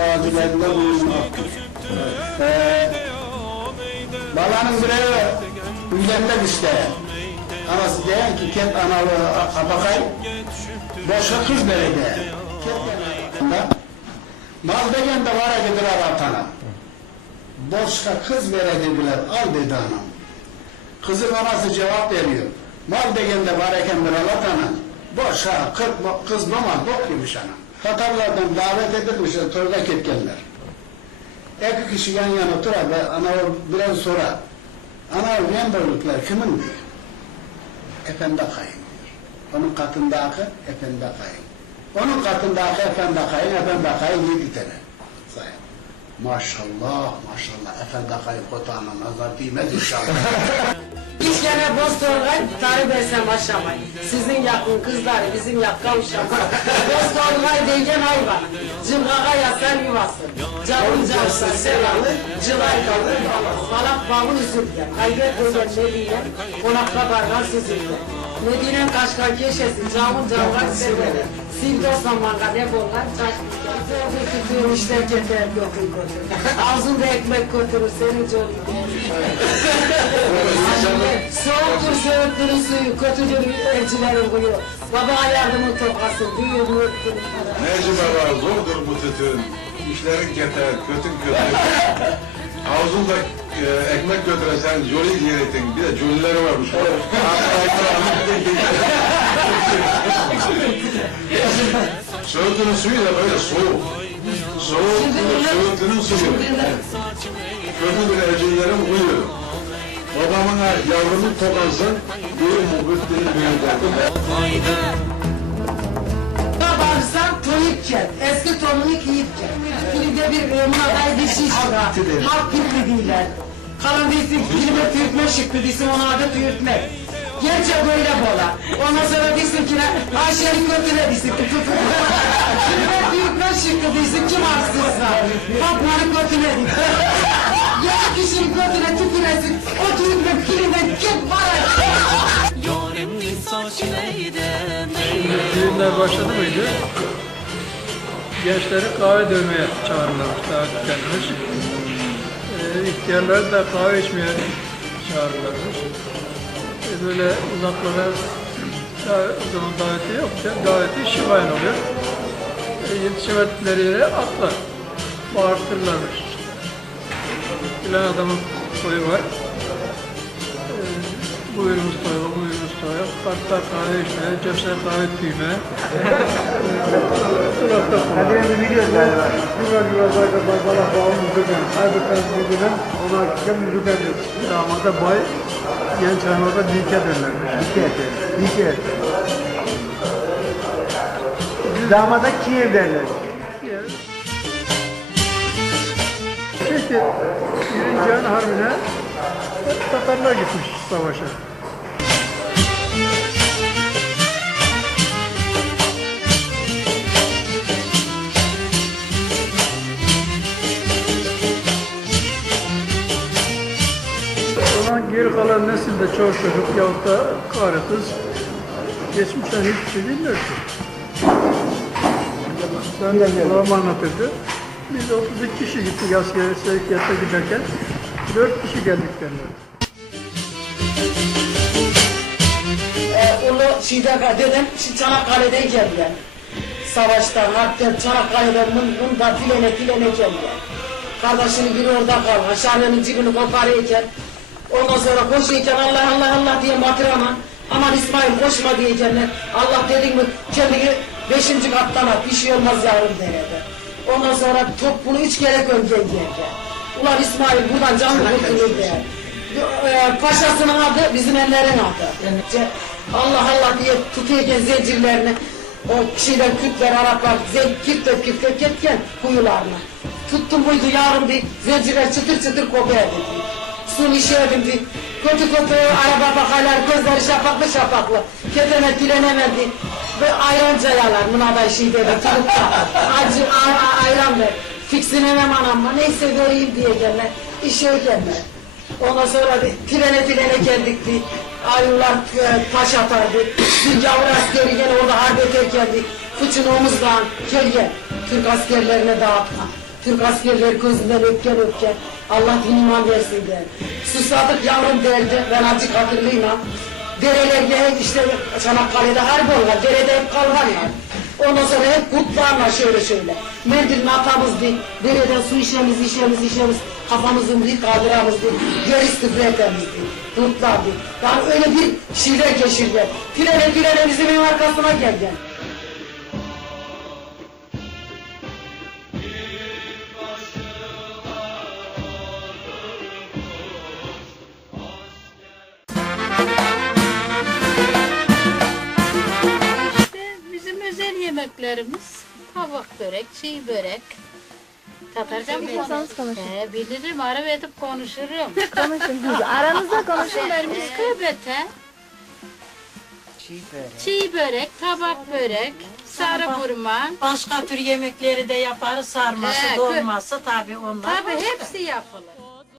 vazilerinde bulunmak. Ee, balanın bireyi yüzlenmek isteyen. Anası diyen ki ket analı abakay, boşa kız yanında, mal degen de var ediler atana. Boşka kız verediler, al dedi anam. Kızın anası cevap veriyor. Mal degen de var eken bir atana. Boşa bo- kız mama bok yemiş anam. Tatarlardan davet edilmişler, torda ketkenler. İki kişi yan yana oturar ve ana biraz sorar. Ana yan bölükler kimin diyor. Efendi kayın diyor. Onun katındaki efendi kayın. Onun katındaki efendi kayın, efendi kayın yedi tane. Sayın. Maşallah, maşallah. Efendi kayın kotağına nazar değmez inşallah. Biz gene Bostor'dan tarif etsem aşamayı. Sizin yakın kızları bizim yak kavuşamaz. Bostor'dan dengen hayvan. Cılgağa yasar yuvası. Canım cansa selamı. Cılay kalır balaz. Balak bağın üzülgen. Kaybet böyle ne diyen. Konakta barlar süzülgen. Medine kaşkar keşesi. Camın camlar severi. Sildos zamanla ne bollar çaş Tutuyor işler keter götür götür. Ağzında ekmek götürür seni canım. Soğuktur soğuktur suyu, kötüdür elçilerin huyu. Baba yardımı tokasın, büyür mürdür. Necip Baba zordur bu tütün. İşlerin keter, kötün kötü. Ağzında e, ekmek götüresen joli diyetin. Bir de jolileri varmış. Söğütünün suyu da böyle soğuk. Soğuk, söğütünün suyu. Kötü bir evcillerin huyu. Babamın yavrumu tokansın, bir muhbetliğin büyüder. Babarsan toyuk ket, eski tomunu giyip ket. Kilide bir e, munaday bir şiş var. Halk pilli değiller. Kalan değilsin, kilime tüyütme şıkkı değilsin, ona adı tüyütmek. Gerçi böyle bola. Ondan sonra değilsin ki Ayşe'nin götüne değilsin. Kilime Değilsin. Yedi kişinin götüne tüküresin, o tüyütme kilime kim saçıneydi Düğünler başladı mıydı? Gençleri kahve dövmeye çağırırlarmış, davet ederlermiş. Ee, ihtiyarları da kahve içmeye çağırırlarmış. Ee, böyle uzaklara daha, o zaman daveti yok, daveti şifayen oluyor. Ee, yetişemedikleri yere atla, bağırtırlarmış. Bilen adamın koyu var. Buyurun Mustafa, buyurun Mustafa. Kartlar kahve içmeye, cepsel kahve tüymeye. Hadi bir video galiba. Güzel güzel zaten bana bağlı müzüken. Her bir tane müzüken ona hakikaten müzüken diyor. Damada bay, genç hanımada dike derlermiş. Dike. Dike. Damada Kiev derler. Peki, Birinci Cihan Harbi'ne Tatarlar gitmiş savaşa. Ondan geri kalan nesilde çoğu çocuk yahut da karı kız geçmişten hiçbir şey bilmiyor ki. Ben babam anlatırdı. Biz 32 kişi gittik askere sevkiyata giderken. 4 kişi geldik derler. Ee, onu şimdi Çanakkale'den geldiler. Savaştan, harpten, Çanakkale'den mında filene filene geldiler. Kardeşinin biri orada kaldı. Şahmenin cibini koparırken ondan sonra koşuyken Allah Allah Allah diye matrama aman İsmail koşma diyecekler. Allah dedin mi kendini beşinci kattan at bir şey olmaz yavrum deredi. Ondan sonra top bunu üç kere göngen geldi. Ulan İsmail buradan canlı kurtulur der. Ee, paşasının adı bizim ellerin adı. Yani Allah Allah diye tutuyorken zincirlerini o kişiden Kürtler, Araplar Kürtler Kürtler ketken kuyularına. Tuttum buydu yarın bir zincirler çıtır çıtır kopuyordu. Su işedim bir kötü kötü araba bakarlar gözleri şapaklı şapaklı. Ketene dilenemedi. Ve ayran cayalar mınada şey dedi tulukta. Acı a- a- ayran ver. Fiksinemem anamma neyse vereyim diye gelme. İşe gelme. Ondan sonra bir trene trene geldik bir ayılar e, taş atardı. Bir yavru askeri gene orada harp ederken bir fıçın omuzdan gel gel. Türk askerlerine dağıtma. Türk askerleri gözünden öpken öpken. Allah din iman versin der. Susadık yavrum derdi. Ben acık hatırlayayım ha. Derelerde hep işte Çanakkale'de harp var. Derede hep kalvar ya. Ondan sonra hep kutlarla şöyle şöyle. Mendilini atamız değil. Dereden su işemiz, işemiz, işemiz. Kafamızın değil, kaldıramız değil. Gerisi tıfretemiz değil. Kutlar değil. Yani öyle bir şeyler geçirdi. Filene filene bizim arkasına geldi. Yemeklerimiz tavuk börek, çiğ börek. Tatarca mı Konuşursanız konuşun. He, bilirim, ara edip konuşurum. Konuşun. Aranızda konuşun ben Biz köbete, çiğ börek, tabak börek, sarı burma. Başka tür yemekleri de yaparız. Sarması, He, kö- dolması tabii onlar. Tabii hepsi yapılır.